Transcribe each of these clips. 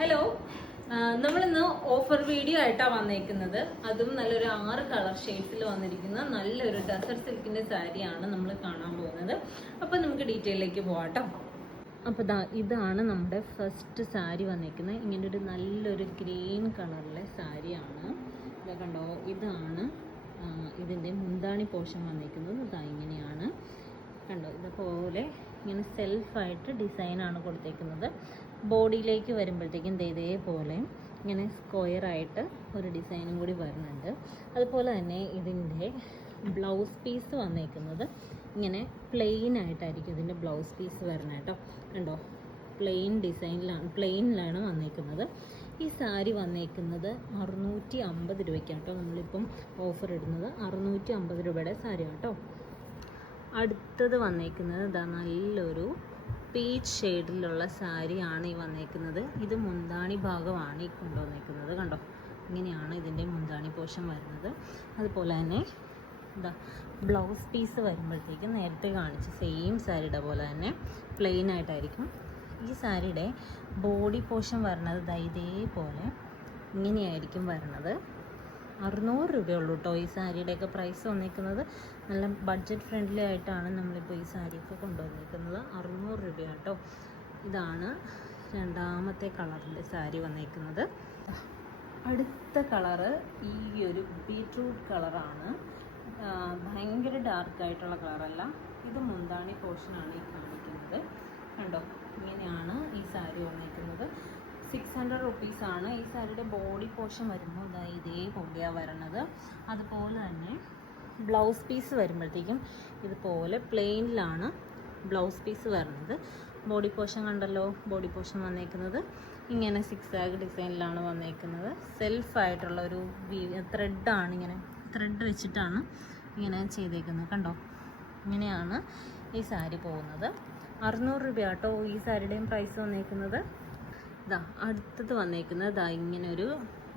Hello നമ്മളിന്ന് offer video ആയിട്ടാണ് വന്നേക്കുന്നത്. അതും നല്ലൊരു ആറ് കളർ ഷെയ്ഡ്സിൽ വന്നിരിക്കുന്ന നല്ലൊരു ഡസർ സിൽക്കിന്റെ സാരിയാണ് നമ്മൾ കാണാൻ പോകുന്നത്. അപ്പോൾ നമുക്ക് ഡീറ്റെയിലേക്ക് പോവാട്ടോ. കേട്ടോ അപ്പോൾ ദാ ഇതാണ് നമ്മുടെ ഫസ്റ്റ് സാരി വന്നേക്കുന്നത്. ഇങ്ങനെ ഒരു നല്ലൊരു ഗ്രീൻ കളറിലെ സാരിയാണ്. ഇത് കണ്ടോ ഇതാണ് ഇതിന്റെ മുന്താണി പോഷൻ വന്നേക്കുന്നത്. ഇതാ ഇങ്ങനെയാണ്. കണ്ടോ ഇതുപോലെ ഇങ്ങനെ സെൽഫായിട്ട് ഡിസൈനാണ് കൊടുത്തേക്കുന്നത്. ബോഡിയിലേക്ക് വരുമ്പോഴത്തേക്കും ഇതേപോലെ ഇങ്ങനെ സ്ക്വയർ ആയിട്ട് ഒരു ഡിസൈനും കൂടി വരുന്നുണ്ട്. അതുപോലെ തന്നെ ഇതിന്റെ ബ്ലൗസ് പീസ് വന്നേക്കുന്നത് ഇങ്ങനെ പ്ലെയിൻ ആയിട്ടായിരിക്കും ഇതിന്റെ ബ്ലൗസ് പീസ് വരുന്നത് കേട്ടോ. കണ്ടോ? പ്ലെയിൻ ഡിസൈനിലാണ് പ്ലെയിനിലാണ് വന്നേക്കുന്നത്. ഈ സാരി വന്നേക്കുന്നത് അറുന്നൂറ്റി അമ്പത് രൂപയ്ക്കാണ് കേട്ടോ. നമ്മളിപ്പം ഓഫർ ഇടുന്നത് അറുന്നൂറ്റി അമ്പത് രൂപയുടെ സാരി കേട്ടോ. അടുത്തത് വന്നേക്കുന്നത് ഇതാ നല്ലൊരു പീച്ച് ഷെയ്ഡിലുള്ള സാരിയാണ് ഈ വന്നേക്കുന്നത്. ഇത് മുന്താണി ഭാഗമാണ് ഈ കൊണ്ടുവന്നേക്കുന്നത്. കണ്ടോ? ഇങ്ങനെയാണ് ഇതിന്റെ മുന്താണി പോഷൻ വരുന്നത്. അതുപോലെ തന്നെ എന്താ ബ്ലൗസ് പീസ് വരുമ്പോഴത്തേക്കും നേരത്തെ കാണിച്ച സെയിം സാരിയുടെ പോലെ തന്നെ പ്ലെയിൻ ആയിട്ടായിരിക്കും ഈ സാരിയുടെ ബോഡി പോഷൻ വരണത്. ഇതേപോലെ ഇങ്ങനെയായിരിക്കും വരുന്നത് അറുന്നൂറ് രൂപയുള്ളൂ കേട്ടോ ഈ സാരിയുടെയൊക്കെ പ്രൈസ് വന്നിരിക്കുന്നത്. നല്ല ബഡ്ജറ്റ് ഫ്രണ്ട്ലി ആയിട്ടാണ് നമ്മളിപ്പോൾ ഈ സാരിയൊക്കെ കൊണ്ടുവന്നിരിക്കുന്നത്. അറുന്നൂറ് രൂപയാണ് കേട്ടോ ഇതാണ് രണ്ടാമത്തെ കളറിന്റെ സാരി വന്നിരിക്കുന്നത്. അടുത്ത കളറ് ഈ ഒരു ബീട്രൂട്ട് കളറാണ് ഭയങ്കര ഡാർക്കായിട്ടുള്ള കളറല്ല ഇത് മുന്താണി പോർഷനാണ് ഈ കാണിക്കുന്നത്. കണ്ടോ? ഇങ്ങനെയാണ് ഈ സാരി വന്നിരിക്കുന്നത്. സിക്സ് ഹൺഡ്രഡ് റുപ്പീസാണ് ഈ സാരിയുടെ ബോഡി പോർഷൻ വരുമ്പോൾ ഇതാ ഇതേപോലെയാണ് വരണത്. അതുപോലെ തന്നെ ബ്ലൗസ് പീസ് വരുമ്പോഴത്തേക്കും ഇതുപോലെ പ്ലെയിനിലാണ് ബ്ലൗസ് പീസ് വരുന്നത് ബോഡി പോർഷൻ കണ്ടല്ലോ? ബോഡി പോർഷൻ വന്നേക്കുന്നത്. ഇങ്ങനെ സിക്സ് ആഗ് ഡിസൈനിലാണ് വന്നേക്കുന്നത് സെൽഫായിട്ടുള്ള ഒരു ത്രെഡാണ് ഇങ്ങനെ ത്രെഡ് വെച്ചിട്ടാണ് ഇങ്ങനെ ചെയ്തേക്കുന്നത്. കണ്ടോ? ഇങ്ങനെയാണ് ഈ സാരി പോകുന്നത്. അറുന്നൂറ് രൂപ കേട്ടോ ഈ സാരിയുടെയും പ്രൈസ് വന്നേക്കുന്നത്. ഇതാ അടുത്തത് വന്നേക്കുന്നത് ഇതാ ഇങ്ങനെ ഒരു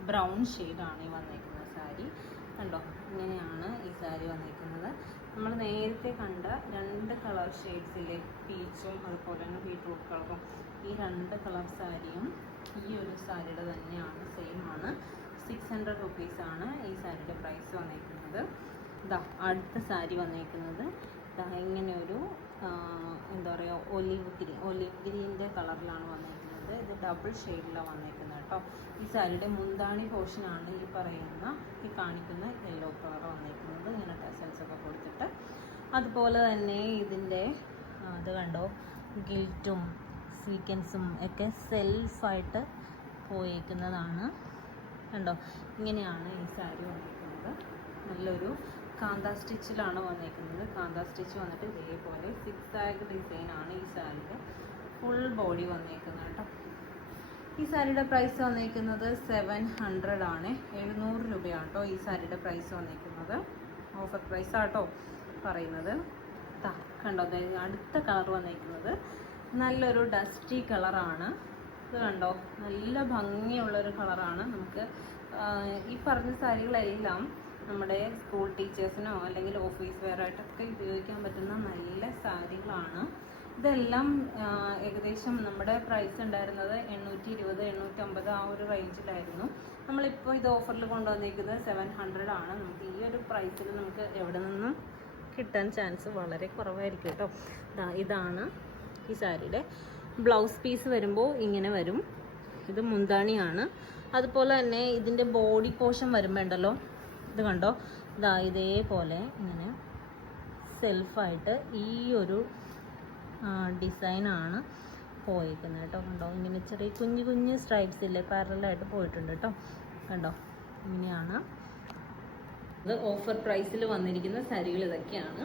ബ്രൗൺ ഷെയ്ഡാണ് ഈ വന്നേക്കുന്ന സാരി. കണ്ടോ? ഇങ്ങനെയാണ് ഈ സാരി വന്നേക്കുന്നത്. നമ്മൾ നേരത്തെ കണ്ട രണ്ട് കളർ ഷെയ്ഡ്സിലെ പീച്ചും അതുപോലെ തന്നെ ബീട്രൂട്ട് കളറും ഈ രണ്ട് കളർ സാരിയും ഈ ഒരു സാരിയുടെ തന്നെയാണ് സെയിം ആണ്. സിക്സ് ഹൺഡ്രഡ് റുപ്പീസാണ് ഈ സാരിയുടെ പ്രൈസ് വന്നേക്കുന്നത്. ഇതാ അടുത്ത സാരി വന്നേക്കുന്നത്. ഇതാ ഇങ്ങനെ ഒരു എന്താ പറയുക ഒലിവ് ഗ്രീൻ ഒലിവ് ഗ്രീന്റെ കളറിലാണ് വന്നേക്കുന്നത് ഇത് ഡബിൾ ഷെയ്ഡിലാണ് വന്നിരിക്കുന്നത് കേട്ടോ. ഈ സാരിയുടെ മുന്താണി പോർഷനാണ് ഈ പറയുന്ന ഈ കാണിക്കുന്ന യെല്ലോ കളർ വന്നിരിക്കുന്നത് ഇങ്ങനെ ടെസൽസ് ഒക്കെ കൊടുത്തിട്ട്. അതുപോലെ തന്നെ ഇതിന്റെ അത് കണ്ടോ? ഗിൽറ്റും സീക്വൻസും ഒക്കെ സെൽഫായിട്ട് പോയേക്കുന്നതാണ്. കണ്ടോ? ഇങ്ങനെയാണ് ഈ സാരി വന്നിരിക്കുന്നത് നല്ലൊരു കാന്ത സ്റ്റിച്ചിലാണ് വന്നിരിക്കുന്നത് കാന്ത സ്റ്റിച്ച് വന്നിട്ട് ഇതേപോലെ സിക്സ് ആഗ് ഡിസൈനാണ് ഈ സാരിയുടെ. ഫുൾ ബോഡി വന്നേക്കുന്നത് കേട്ടോ. ഈ സാരിയുടെ പ്രൈസ് വന്നേക്കുന്നത് സെവൻ ഹൺഡ്രഡ് ആണ്. എഴുന്നൂറ് രൂപയാണ് കേട്ടോ ഈ സാരിയുടെ പ്രൈസ് വന്നേക്കുന്നത്. ഓഫർ പ്രൈസ് ആട്ടോ പറയുന്നത്. കണ്ടോ അടുത്ത കളർ വന്നേക്കുന്നത്. നല്ലൊരു ഡസ്റ്റി കളറാണ് ഇത് കണ്ടോ നല്ല ഭംഗിയുള്ളൊരു കളറാണ് നമുക്ക് ഈ പറഞ്ഞ സാരികളെല്ലാം നമ്മുടെ സ്കൂൾ ടീച്ചേഴ്സിനോ അല്ലെങ്കിൽ ഓഫീസ് വെയറായിട്ടൊക്കെ ഉപയോഗിക്കാൻ പറ്റുന്ന നല്ല സാരികളാണ്. ഇതെല്ലാം ഏകദേശം നമ്മുടെ പ്രൈസ് ഉണ്ടായിരുന്നത് എണ്ണൂറ്റി ഇരുപത് എണ്ണൂറ്റമ്പത് ആ ഒരു റേഞ്ചിലായിരുന്നു നമ്മളിപ്പോൾ ഇത് ഓഫറിൽ കൊണ്ടുവന്നിരിക്കുന്നത് സെവൻ ഹൺഡ്രഡ് ആണ്. നമുക്ക് ഈ ഒരു പ്രൈസിൽ നമുക്ക് എവിടെ നിന്നും കിട്ടാൻ ചാൻസ് വളരെ കുറവായിരിക്കും കേട്ടോ ഇതാണ് ഈ സാരിയുടെ. ബ്ലൗസ് പീസ് വരുമ്പോൾ ഇങ്ങനെ വരും. ഇത് മുന്താണിയാണ്. അതുപോലെ തന്നെ ഇതിന്റെ ബോഡി പോർഷൻ വരുമ്പോൾ ഉണ്ടല്ലോ ഇത് കണ്ടോ? ഇതാ ഇതേപോലെ ഇങ്ങനെ സെൽഫായിട്ട് ഈ ഒരു ഡിസൈനാണ് പോയിരിക്കുന്നത് കേട്ടോ. കണ്ടോ? ഇങ്ങനെ ചെറിയ കുഞ്ഞു കുഞ്ഞു സ്ട്രൈപ്സ് ഇല്ലേ പാരലായിട്ട് പോയിട്ടുണ്ട് കേട്ടോ. കണ്ടോ? ഇങ്ങനെയാണ്. ഇത് ഓഫർ പ്രൈസിൽ വന്നിരിക്കുന്ന സാരികൾ ഇതൊക്കെയാണ്.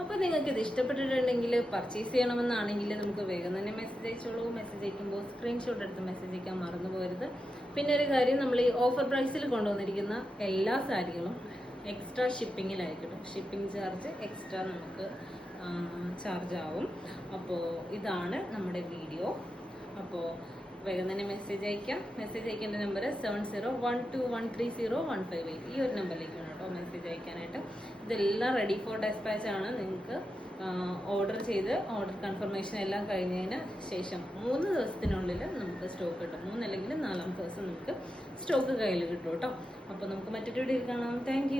അപ്പോൾ നിങ്ങൾക്ക് ഇത് ഇഷ്ടപ്പെട്ടിട്ടുണ്ടെങ്കിൽ പർച്ചേസ് ചെയ്യണമെന്നാണെങ്കിൽ നമുക്ക് വേഗം തന്നെ മെസ്സേജ് അയച്ചോളൂ. മെസ്സേജ് അയക്കുമ്പോൾ സ്ക്രീൻഷോട്ട് എടുത്ത് മെസ്സേജ് അയക്കാൻ മറന്നു പോരുത് പിന്നെ ഒരു കാര്യം നമ്മൾ ഈ ഓഫർ പ്രൈസിൽ കൊണ്ടുവന്നിരിക്കുന്ന എല്ലാ സാരികളും എക്സ്ട്രാ ഷിപ്പിങ്ങിലായിരിക്കും ഷിപ്പിംഗ് ചാർജ് എക്സ്ട്രാ നമുക്ക് ചാർജ് ആവും. അപ്പോൾ ഇതാണ് നമ്മുടെ വീഡിയോ അപ്പോൾ വേഗം തന്നെ മെസ്സേജ് അയക്കാം. മെസ്സേജ് അയക്കേണ്ട number seven zero one two one three zero one five eight ഈ ഒരു നമ്പറിലേക്ക് വേണം കേട്ടോ മെസ്സേജ് അയക്കാനായിട്ട്. ഇതെല്ലാം റെഡി ഫോർ ഡെസ്പാച്ച് ആണ്. നിങ്ങൾക്ക് ഓർഡർ ചെയ്ത് ഓർഡർ കൺഫർമേഷൻ എല്ലാം കഴിഞ്ഞതിന് ശേഷം മൂന്ന് ദിവസത്തിനുള്ളിൽ നമുക്ക് സ്റ്റോക്ക് കിട്ടും. മൂന്നല്ലെങ്കിൽ നാലാമത്തെ ദിവസം നമുക്ക് സ്റ്റോക്ക് കയ്യിൽ കിട്ടും കേട്ടോ. അപ്പോൾ നമുക്ക് മറ്റൊരു വീഡിയോ കാണാം. താങ്ക്